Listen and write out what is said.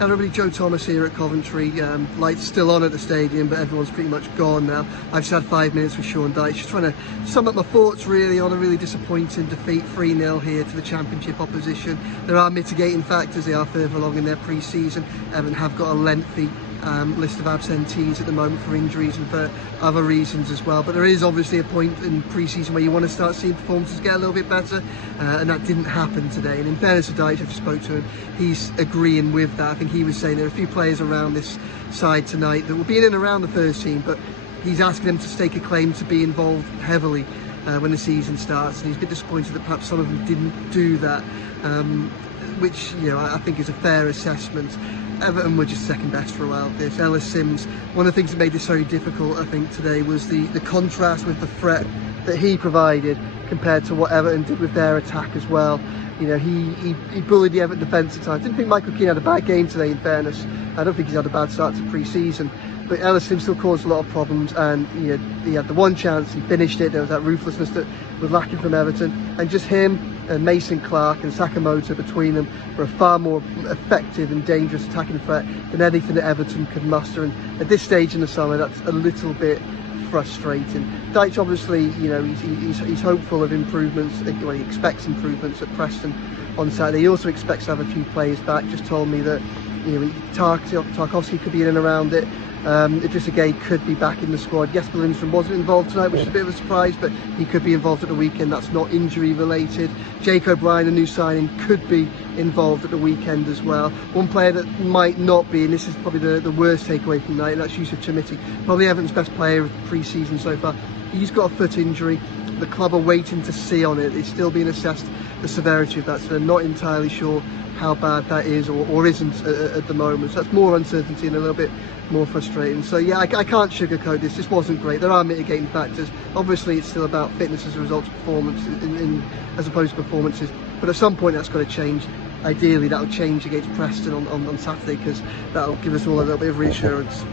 Everybody, Joe Thomas here at Coventry. Lights still on at the stadium, but everyone's pretty much gone now. I've just had 5 minutes with Sean Dyche, just trying to sum up my thoughts really on a really disappointing defeat, 3-0 here to the Championship opposition. There are mitigating factors, they are further along in their pre-season. Everton have got a lengthy list of absentees at the moment for injuries and for other reasons as well, but there is obviously a point in pre-season where you want to start seeing performances get a little bit better, and that didn't happen today. And in fairness to Dyche, I just spoke to him, he's agreeing with that. I think he was saying there are a few players around this side tonight that will be in and around the first team, but he's asking them to stake a claim to be involved heavily when the season starts, and he's a bit disappointed that perhaps some of them didn't do that, which, you know, I think is a fair assessment. Everton were just second best throughout this. Ellis Simms, one of the things that made this very difficult, I think, today was the contrast with the threat that he provided compared to what Everton did with their attack as well. You know, he bullied the Everton defence at times. Didn't think Michael Keane had a bad game today, in fairness. I don't think he's had a bad start to pre-season. But Ellis Simms still caused a lot of problems, and he had the one chance, he finished it. There was that ruthlessness that was lacking from Everton, and just him and Mason Clark and Sakamoto between them were a far more effective and dangerous attacking threat than anything that Everton could muster. And at this stage in the summer, that's a little bit frustrating. Dyche, obviously, you know, he's hopeful of improvements. Well, he expects improvements at Preston on Saturday. He also expects to have a few players back. Just told me that, you know, Tarkowski could be in and around it. Idrissa Gueye could be back in the squad. Jesper Lindstrom wasn't involved tonight, which is a bit of a surprise, but he could be involved at the weekend. That's not injury related. Jake O'Brien, a new signing, could be involved at the weekend as well. One player that might not be, and this is probably the worst takeaway from tonight, and that's Yusuf Chamiti, probably Everton's best player of pre-season so far. He's got a foot injury. The club are waiting to see on it. It's still being assessed, the severity of that, so they're not entirely sure how bad that is or isn't at the moment. So that's more uncertainty and a little bit more frustrating. So yeah, I can't sugarcoat this. This wasn't great. There are mitigating factors. Obviously, it's still about fitness as a result of performance as opposed to performances. But at some point, that's got to change. Ideally, that'll change against Preston on Saturday, because that'll give us all a little bit of reassurance.